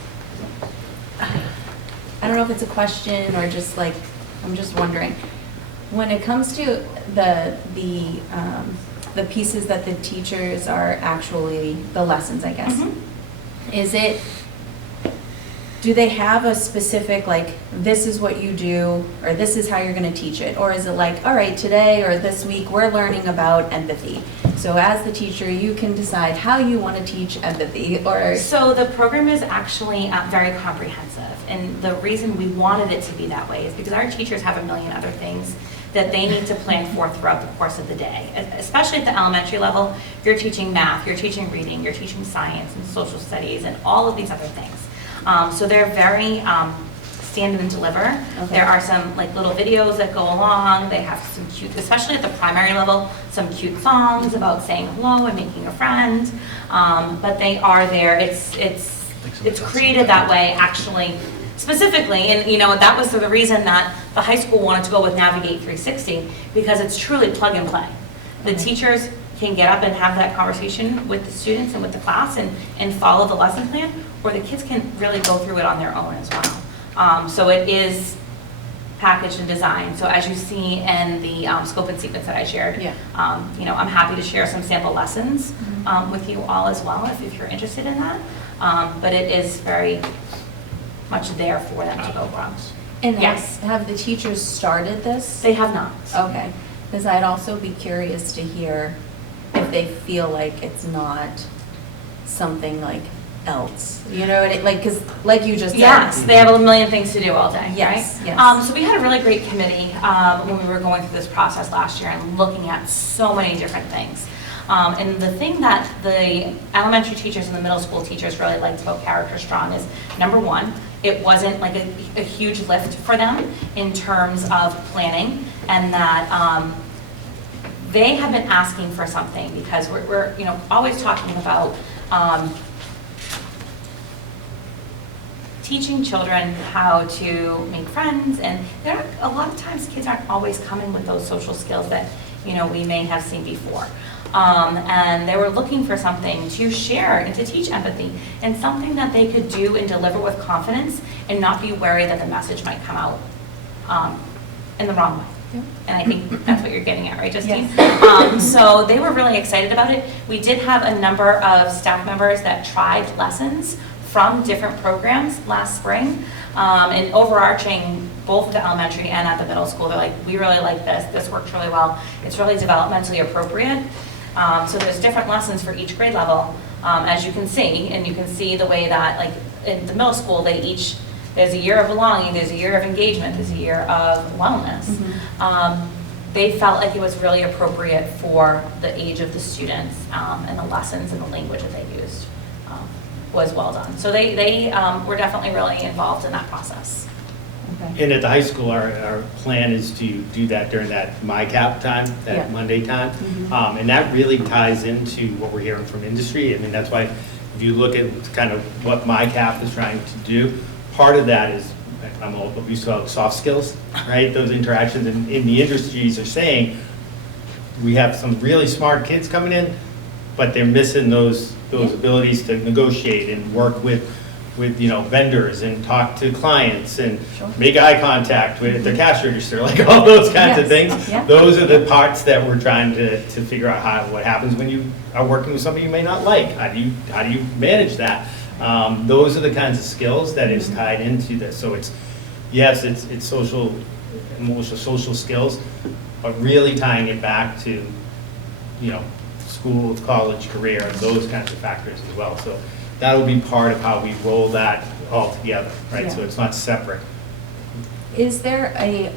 I don't know if it's a question or just like, I'm just wondering, when it comes to the pieces that the teachers are actually, the lessons, I guess, is it, do they have a specific, like, this is what you do, or this is how you're gonna teach it? Or is it like, all right, today or this week, we're learning about empathy. So as the teacher, you can decide how you want to teach empathy or. So the program is actually very comprehensive, and the reason we wanted it to be that way is because our teachers have a million other things that they need to plan for throughout the course of the day. Especially at the elementary level, you're teaching math, you're teaching reading, you're teaching science and social studies and all of these other things. So they're very stand and deliver. Okay. There are some like little videos that go along. They have some cute, especially at the primary level, some cute songs about saying hello and making a friend. But they are there. It's created that way actually, specifically, and you know that was the reason that the high school wanted to go with Navigate 360 because it's truly plug and play. The teachers can get up and have that conversation with the students and with the class and follow the lesson plan, or the kids can really go through it on their own as well. So it is packaged and designed. So as you see in the scope and sequence that I shared, Yeah. you know, I'm happy to share some sample lessons with you all as well if you're interested in that. But it is very much there for them to go from. And Yes. have the teachers started this? They have not. Okay, because I'd also be curious to hear if they feel like it's not something like else, you know, like, because like you just said. Yes, they have a million things to do all day, Yes, right? yes. So we had a really great committee when we were going through this process last year and looking at so many different things. And the thing that the elementary teachers and the middle school teachers really liked about Character Strong is, number one, it wasn't like a huge lift for them in terms of planning, and that they have been asking for something because we're you know, always talking about teaching children how to make friends, and a lot of times kids aren't always coming with those social skills that, you know, we may have seen before. And they were looking for something to share and to teach empathy, and something that they could do and deliver with confidence and not be worried that the message might come out in the wrong way. And I think that's what you're getting at, right, Justine? Yes. So they were really excited about it. We did have a number of staff members that tried lessons from different programs last spring. And overarching, both the elementary and at the middle school, they're like, we really like this. This works really well. It's really developmentally appropriate. So there's different lessons for each grade level, as you can see. And you can see the way that, like, in the middle school, there's a year of belonging, there's a year of engagement, there's a year of wellness. They felt like it was really appropriate for the age of the students, and the lessons and the language that they used was well done. So they were definitely really involved in that process. Okay. And at the high school, our plan is to do that during that MyCap time, Yeah. that Monday time. And that really ties into what we're hearing from industry. I mean, that's why if you look at kind of what MyCap is trying to do, part of that is, what we used to call soft skills, right? Those interactions, and in the industries are saying, we have some really smart kids coming in, but they're missing those abilities to negotiate and work with you know, vendors and talk to clients and Sure. make eye contact with the cash register, like all those kinds of Yes, things. yeah. Those are the parts that we're trying to figure out what happens when you are working with somebody you may not like. How do you manage that? Those are the kinds of skills that is tied into this. So it's social, emotional, social skills, but really tying it back to, you know, school, college, career, and those kinds of factors as well. So that'll be part of how we roll that all together, right? So Yeah. it's not separate. Is there a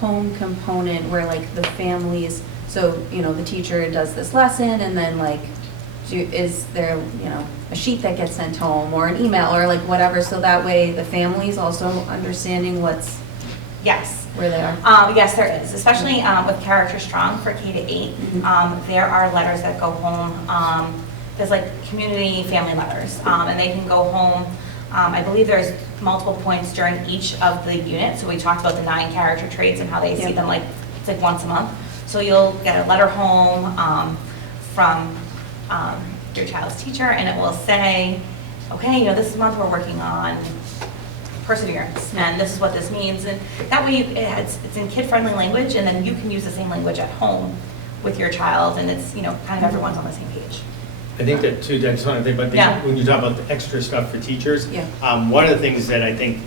home component where like the families, so, you know, the teacher does this lesson and then like, is there, you know, a sheet that gets sent home or an email or like whatever, so that way the family's also understanding Yes. where they are? Yes, there is, especially with Character Strong for K-8. There are letters that go home. There's like community family letters, and they can go home. I believe there's multiple points during each of the units. So we talked about the 9 character traits and how they see them it's like once a month. So you'll get a letter home from your child's teacher, and it will say, okay, you know, this month we're working on perseverance, and this is what this means. And that way it's in kid-friendly language, and then you can use the same language at home with your child, and it's, you know, kind of everyone's on the same page. I think that too, I just want to think about Yeah. when you talk about the extra stuff for teachers. Yeah. One of the things that I think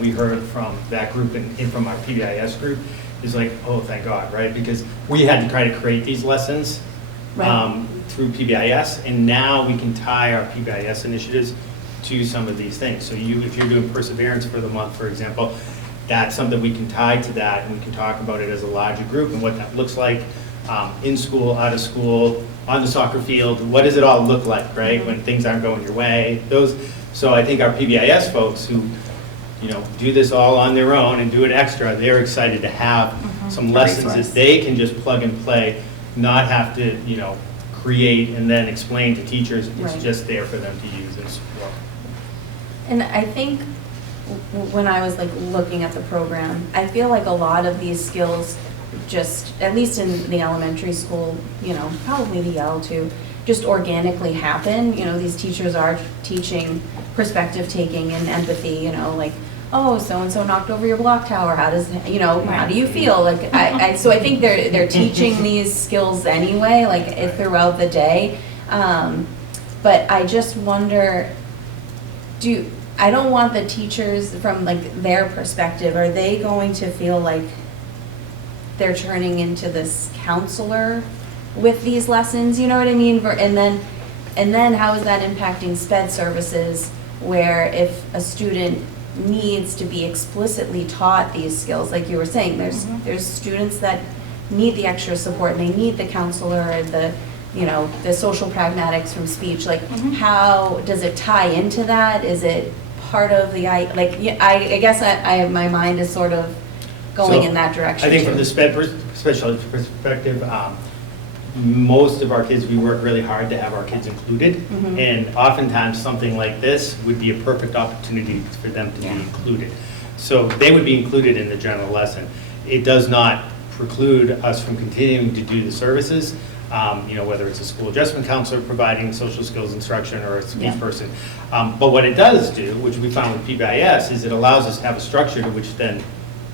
we heard from that group and from our PBIS group is like, oh, thank God, right? Because we had to try to create these lessons Right. through PBIS, and now we can tie our PBIS initiatives to some of these things. So if you're doing perseverance for the month, for example, that's something we can tie to that, and we can talk about it as a larger group and what that looks like in school, out of school, on the soccer field. What does it all look like, right, when things aren't going your way? So I think our PBIS folks who, do this all on their own and do it extra, they're excited to have some lessons that Resource. they can just plug and play, not have to, create and then explain to teachers. It's Right. just there for them to use and support. And I think when I was like looking at the program, I feel like a lot of these skills just, at least in the elementary school, probably the L too, just organically happen. These teachers are teaching perspective taking and empathy, like, oh, so-and-so knocked over your block tower, how does, how do you feel? Like, so I think they're teaching these skills anyway, like throughout the day. But I just wonder, I don't want the teachers from like their perspective, are they going to feel like they're turning into this counselor with these lessons, you know what I mean? And then how is that impacting SPED services, where if a student needs to be explicitly taught these skills, like you were saying, there's students that need the extra support, and they need the counselor and the social pragmatics from speech. Like, how does it tie into that? Is it part of the, I guess my mind is sort of going So, in that direction. I think too. from the special perspective, most of our kids, we work really hard to have our kids included. Mhm. And oftentimes, something like this would be a perfect opportunity for them to be included. So they would be included in the general lesson. It does not preclude us from continuing to do the services, whether it's a school adjustment counselor providing social skills instruction or a speech Yeah. person. But what it does do, which we found with PBIS, is it allows us to have a structure to which then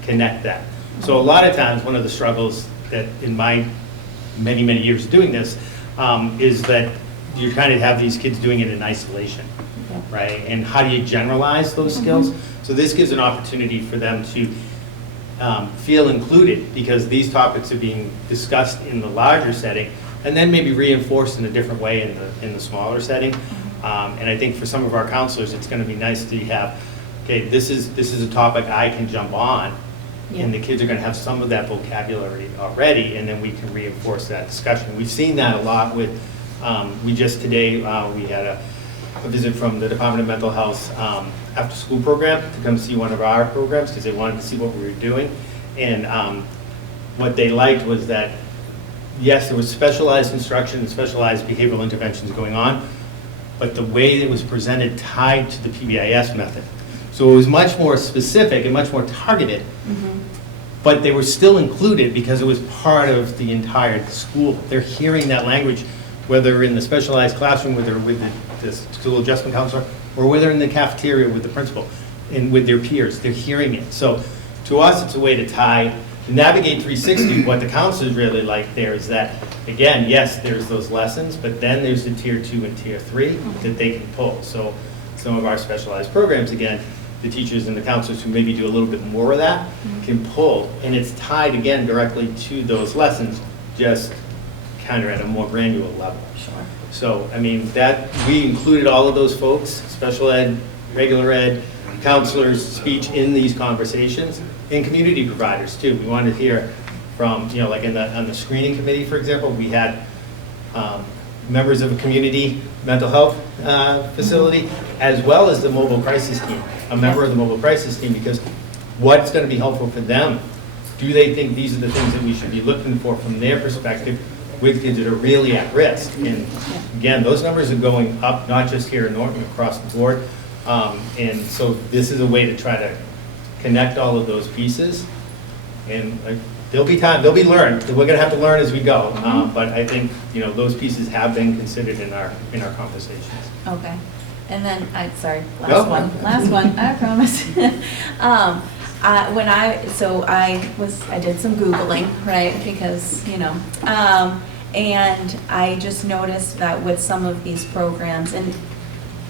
connect that. So a lot of times, one of the struggles that in my many, many years of doing this, is that you kind of have these kids doing it in isolation, right? And how do you generalize those skills? So this gives an opportunity for them to feel included, because these topics are being discussed in the larger setting, and then maybe reinforced in a different way in the smaller setting. And I think for some of our counselors, it's going to be nice to have, okay, this is a topic I can jump on, and the kids are going to have some of that vocabulary already, and then we can reinforce that discussion. We've seen that a lot with, we just today, we had a visit from the Department of Mental Health after-school program to come see one of our programs, because they wanted to see what we were doing. And what they liked was that, yes, there was specialized instruction and specialized behavioral interventions going on, but the way it was presented tied to the PBIS method. So it was much more specific and much more targeted, but they were still included because it was part of the entire school. They're hearing that language, whether in the specialized classroom, whether with the school adjustment counselor, or whether in the cafeteria with the principal and with their peers. They're hearing it. So to us, it's a way to tie, Navigate 360, what the counselors really like there is that, again, yes, there's those lessons, but then there's the tier 2 and tier 3 that they can pull. So some of our specialized programs, again, the teachers and the counselors who maybe do a little bit more of that can pull, and it's tied again directly to those lessons, just kind of at a more granular level. Sure. So, I mean, that, we included all of those folks, special ed, regular ed, counselors, speech in these conversations, and community providers too. We wanted to hear from, like on the screening committee, for example, we had members of a community mental health facility, as well as the mobile crisis team, a member of the mobile crisis team, because what's going to be helpful for them? Do they think these are the things that we should be looking for from their perspective with kids that are really at risk? And again, those numbers are going up, not just here in Norton, across the board. And so this is a way to try to connect all of those pieces. And there'll be time, they'll be learned. We're going to have to learn as we go. But I think, those pieces have been considered in our conversations. Okay. And then, sorry, No. last one, I promise. I did some Googling, right, because, and I just noticed that with some of these programs, and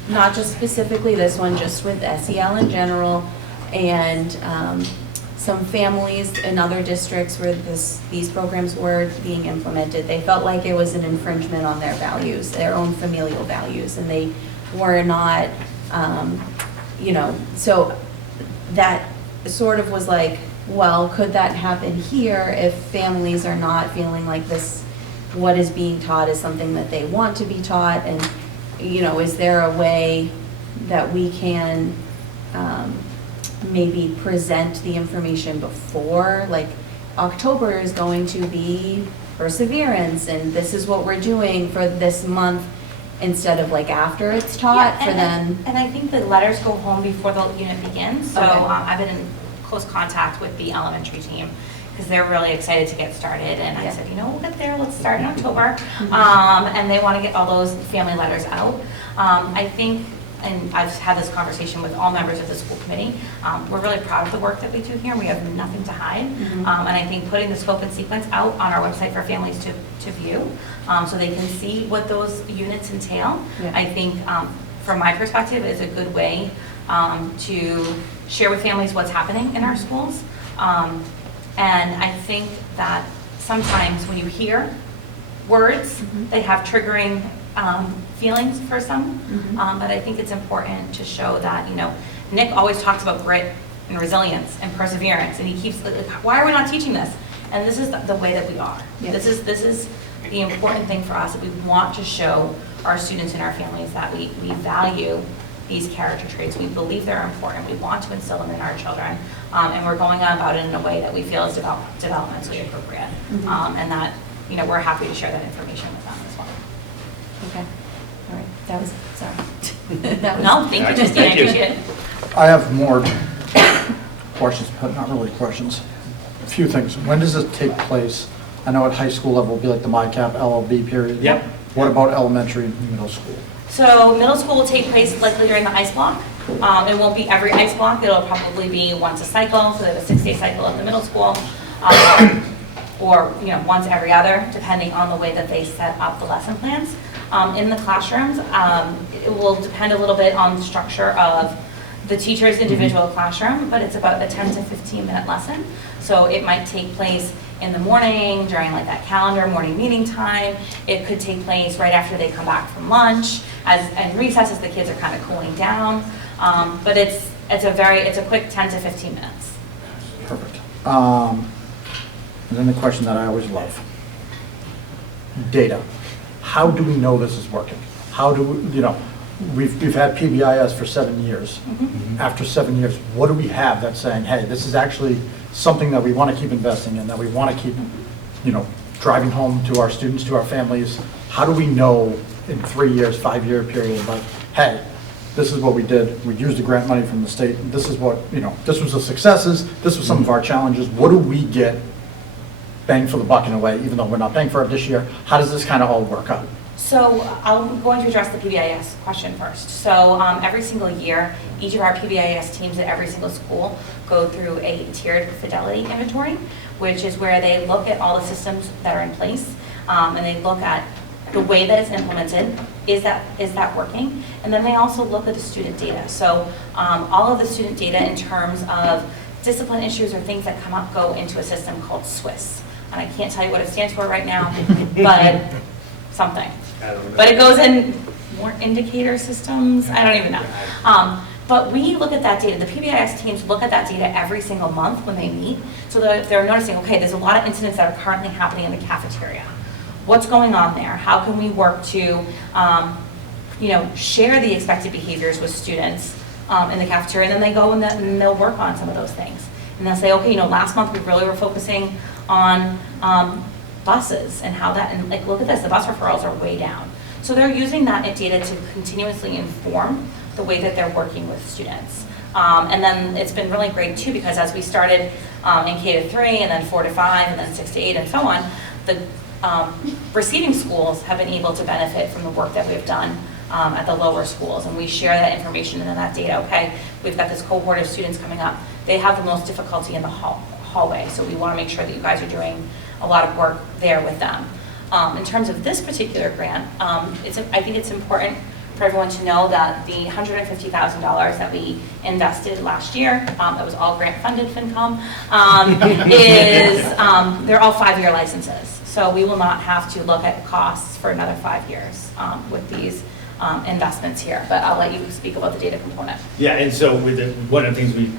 not just specifically this one, just with SEL in general, and some families in other districts where these programs were being implemented, they felt like it was an infringement on their values, their own familial values, and they were not, so that sort of was like, well, could that happen here if families are not feeling like this, what is being taught is something that they want to be taught, and, is there a way that we can maybe present the information before, like October is going to be perseverance, and this is what we're doing for this month, instead of like after it's taught for them. And I think the letters go home before the unit begins, so Okay. I've been in close contact with the elementary team, because they're really excited to get started, and I Yeah. said, we'll get there, let's start in October, and they want to get all those family letters out. I think, and I've had this conversation with all members of the school committee, we're really proud of the work that we do here, we have nothing to hide, and I think putting the scope and sequence out on our website for families to view, so they can see what those units entail, Yeah. I think, from my perspective, is a good way to share with families what's happening in our schools. And I think that sometimes when you hear words, they have triggering feelings for some. But I think it's important to show that, Nick always talks about grit and resilience and perseverance, and he keeps, why are we not teaching this? And this is the way that we are. Yeah. This is the important thing for us, that we want to show our students and our families that we value these character traits. We believe they're important. We want to instill them in our children. And we're going about it in a way that we feel is developmentally appropriate. And that, we're happy to share that information with them as well. Okay, all right, that was, sorry. That was- No, thank you, Christine, I Thank you. appreciate it. I have more questions, but not really questions. A few things. When does it take place? I know at high school level will be like the MyCap LLB period. Yep. What about elementary and middle school? So middle school will take place likely during the ice block. It won't be every ice block, it'll probably be once a cycle, so they have a 6-day cycle at the middle school. Or, once every other, depending on the way that they set up the lesson plans. In the classrooms, it will depend a little bit on the structure of the teacher's individual classroom, but it's about a 10 to 15 minute lesson. So it might take place in the morning during like that calendar morning meeting time. It could take place right after they come back from lunch, and recess as the kids are kind of cooling down. But it's a quick 10 to 15 minutes. Perfect. And then the question that I always love. Data. How do we know this is working? How do we, we've had PBIS for 7 years. After 7 years, what do we have that's saying, hey, this is actually something that we want to keep investing in, that we want to keep, driving home to our students, to our families? How do we know in 3 years, 5-year period, like, hey, this is what we did, we used the grant money from the state, this is what, this was the successes, this was some of our challenges, what do we get bang for the buck in a way, even though we're not paying for it this year? How does this kind of all work out? So I'm going to address the PBIS question first. So every single year, each of our PBIS teams at every single school go through a tiered fidelity inventory, which is where they look at all the systems that are in place, and they look at the way that it's implemented. Is that working? And then they also look at the student data. So all of the student data in terms of discipline issues or things that come up go into a system called SWIS. And I can't tell you what it stands for right now, but something. But it goes in more indicator systems, I don't even know. But we look at that data, the PBIS teams look at that data every single month when they meet, so that they're noticing, okay, there's a lot of incidents that are currently happening in the cafeteria. What's going on there? How can we work to, share the expected behaviors with students in the cafeteria, and then they go and they'll work on some of those things. And they'll say, okay, last month we really were focusing on buses and how that, and like, look at this, the bus referrals are way down. So they're using that data to continuously inform the way that they're working with students. And then it's been really great too, because as we started in K to 3 and then 4 to 5 and then 6 to 8 and so on, the receiving schools have been able to benefit from the work that we've done at the lower schools, and we share that information and that data. Okay, we've got this cohort of students coming up. They have the most difficulty in the hallway, so we want to make sure that you guys are doing a lot of work there with them. In terms of this particular grant, I think it's important for everyone to know that the $150,000 that we invested last year, that was all grant funded FinCom, they're all 5-year licenses. So we will not have to look at costs for another 5 years with these investments here. But I'll let you speak about the data component. Yeah, and so one of the things we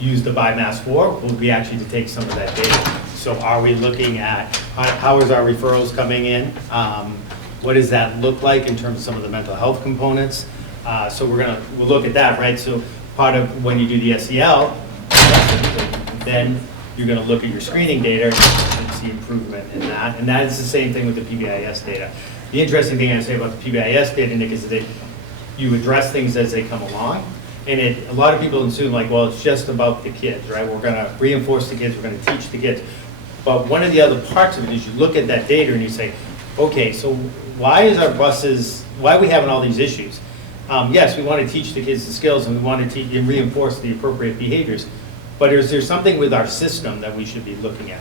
use the BIMAS for will be actually to take some of that data. So are we looking at, how is our referrals coming in? What does that look like in terms of some of the mental health components? So we'll look at that, right? So part of when you do the SEL, then you're gonna look at your screening data and see improvement in that. And that is the same thing with the PBIS data. The interesting thing I say about the PBIS data, Nick, is that you address things as they come along. And a lot of people assume like, well, it's just about the kids, right? We're gonna reinforce the kids, we're gonna teach the kids. But one of the other parts of it is you look at that data and you say, okay, so why are we having all these issues? Yes, we want to teach the kids the skills and we want to teach and reinforce the appropriate behaviors, but is there something with our system that we should be looking at?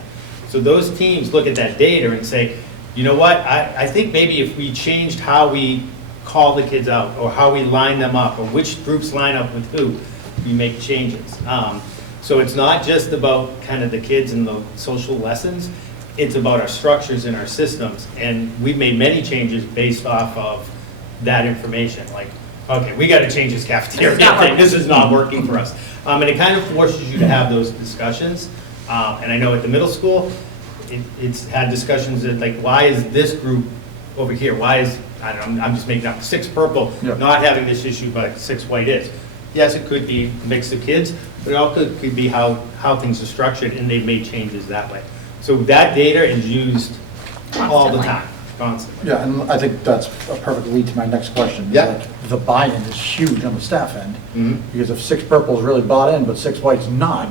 So those teams look at that data and say, you know what, I think maybe if we changed how we call the kids out or how we line them up or which groups line up with who, we make changes. So it's not just about kind of the kids and the social lessons, it's about our structures and our systems. And we've made many changes based off of that information. Like, okay, we got to change this cafeteria thing. This is not working for us. And it kind of forces you to have those discussions. And I know at the middle school, it's had discussions that like, why is this group over here? Why is, I don't know, I'm just making up 6 purple not having this issue, but 6 white is. Yes, it could be a mix of kids, but it also could be how things are structured and they've made changes that way. So that data is used all the time, constantly. Yeah, and I think that's a perfect lead to my next question. Yeah. Like, the buy-in is huge on the staff end, Mhm. because if 6 purples really bought in, but 6 whites not,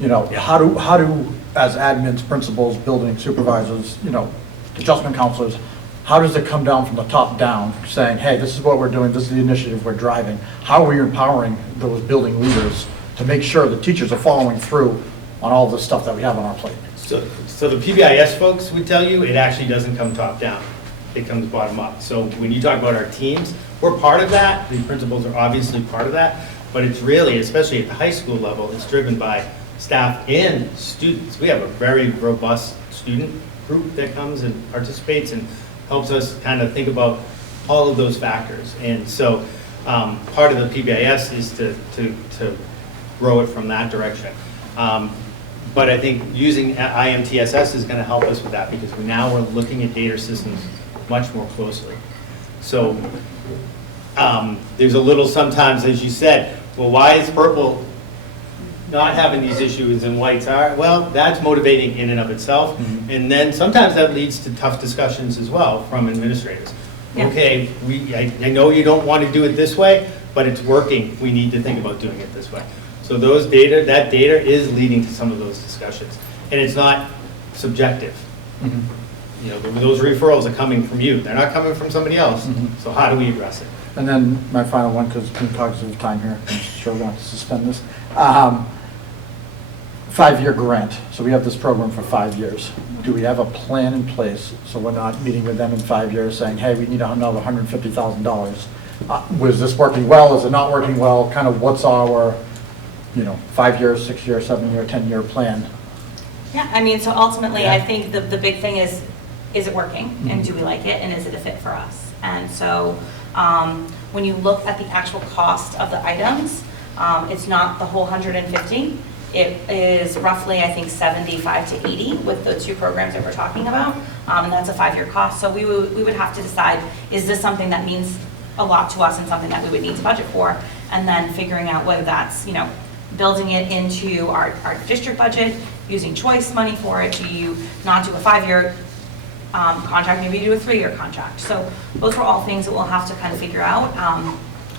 you know, how do, as admins, principals, building supervisors, you know, adjustment counselors, how does it come down from the top down, saying, hey, this is what we're doing, this is the initiative we're driving? How are we empowering those building leaders to make sure the teachers are following through on all the stuff that we have on our plate? So the PBIS folks would tell you, it actually doesn't come top down. It comes bottom up. So when you talk about our teams, we're part of that. The principals are obviously part of that. But it's really, especially at the high school level, it's driven by staff and students. We have a very robust student group that comes and participates and helps us kind of think about all of those factors. And so part of the PBIS is to grow it from that direction. But I think using IMTSS is going to help us with that because now we're looking at data systems much more closely. So there's a little sometimes, as you said, well, why is purple not having these issues and whites are? Well, that's motivating in and of itself. Mm-hmm. And then sometimes that leads to tough discussions as well from administrators. Yeah. Okay, I know you don't want to do it this way, but it's working. We need to think about doing it this way. So that data is leading to some of those discussions. And it's not subjective. Mm-hmm. You know, those referrals are coming from you. They're not coming from somebody else. Mm-hmm. So how do we address it? And then my final one, because I'm cognizant of time here, I'm sure we're going to have to suspend this. 5-year grant. So we have this program for 5 years. Do we have a plan in place so we're not meeting with them in 5 years saying, hey, we need another $150,000? Was this working well? Is it not working well? Kind of what's our 5 year, 6 year, 7 year, 10-year plan? Yeah, I mean, so ultimately, I think the big thing is it working? Mm-hmm. And do we like it? And is it a fit for us? And so when you look at the actual cost of the items, it's not the whole 150. It is roughly, I think, 75 to 80 with the 2 programs that we're talking about. And that's a 5-year cost. So we would have to decide, is this something that means a lot to us and something that we would need to budget for? And then figuring out whether that's, building it into our district budget, using choice money for it. Do you not do a 5-year contract, maybe you do a 3-year contract? So those are all things that we'll have to kind of figure out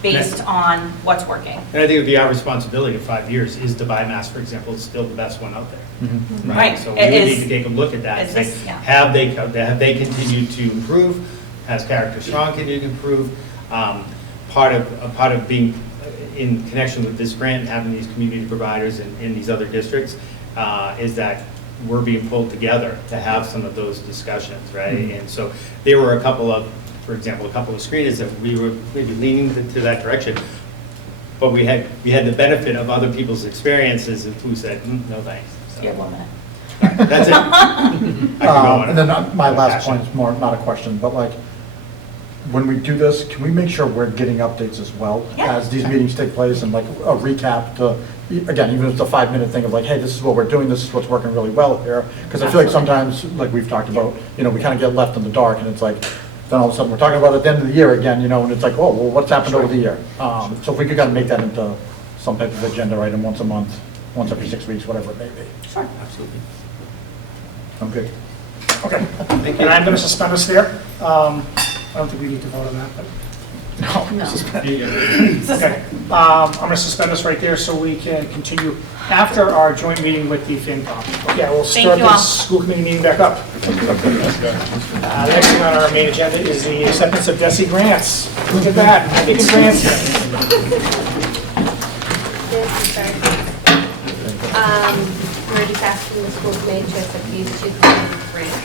based on what's working. And I think it would be our responsibility in 5 years is the BIMAS, for example, is still the best one out there. Mm-hmm. Right. So we would need to take a look at that and say, have they continued to improve? Has Character Strong continued to improve? Part of being in connection with this grant and having these community providers in these other districts is that we're being pulled together to have some of those discussions, right? Mm-hmm. And so there were a couple of for example, a couple of screeners that we were maybe leaning to that direction. But we had the benefit of other people's experiences of who said, no thanks. So, You have 1 minute. that's it. I could go on. And then my last Passion. point is more, not a question, but like, when we do this, can we make sure we're getting updates as well? Yeah. As these meetings take place and like a recap to, again, even if it's a 5-minute thing of like, hey, this is what we're doing, this is what's working really well here. Because I feel like sometimes, like we've talked about, you know, we kind of get left in the dark and it's like, then all of a sudden we're talking about it at the end of the year again, you know, and it's like, oh, well, what's happened over the year? So if we could kind of make that into some type of agenda item once a month, once every 6 weeks, whatever it may be. Sure. Absolutely. I'm good. Okay, and I'm going to suspend us there. I don't think we need to vote on that, but. No. Okay, I'm going to suspend us right there so we can continue after our joint meeting with the FinCom. Okay, we'll Thank start you the all. school committee meeting back up. The next thing on our main agenda is the acceptance of DESI grants. Look at that, big grants. We're just asking the school committee to accept these 2 grants.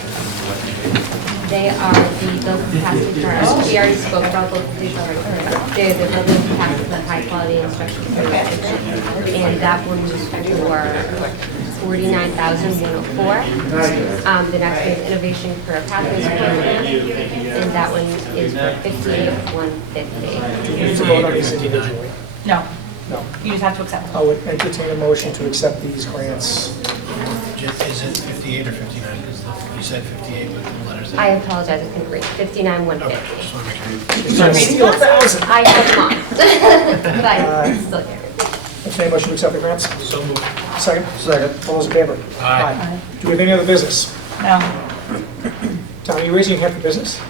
They are the building capacity grants. We already spoke about building capacity. They're the building capacity of high quality instruction. And that one was for $49,104. The next one is Innovation Career Pathways Program, and that one is for $58,150. Do you need to vote on these individually? No, No. you just have to accept them. I would entertain a motion to accept these grants. Is it 58 or 59? Because you said 58 with the letters. I apologize, I couldn't read. Okay, $59,150. just want to make sure. You're trying to steal 1,000. I have them on, but I still can't read. Entertain a motion to accept the grants? So moved. Second? Second. All those in favor? Aye. Do we have any other business? No. Tom, are you raising your hand for business?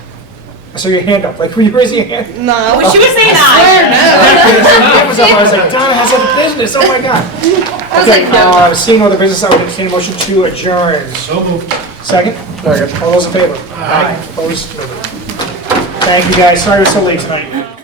I saw your hand up, like, were you raising your hand? No. She was saying that. Your hand was up, I was like, Donna has other business, oh my God. I was like, no. Seeing other business, I would entertain a motion to adjourn. So moved. Second? Second. All those in favor? Aye. Opposed? Thank you, guys, sorry we're so late tonight.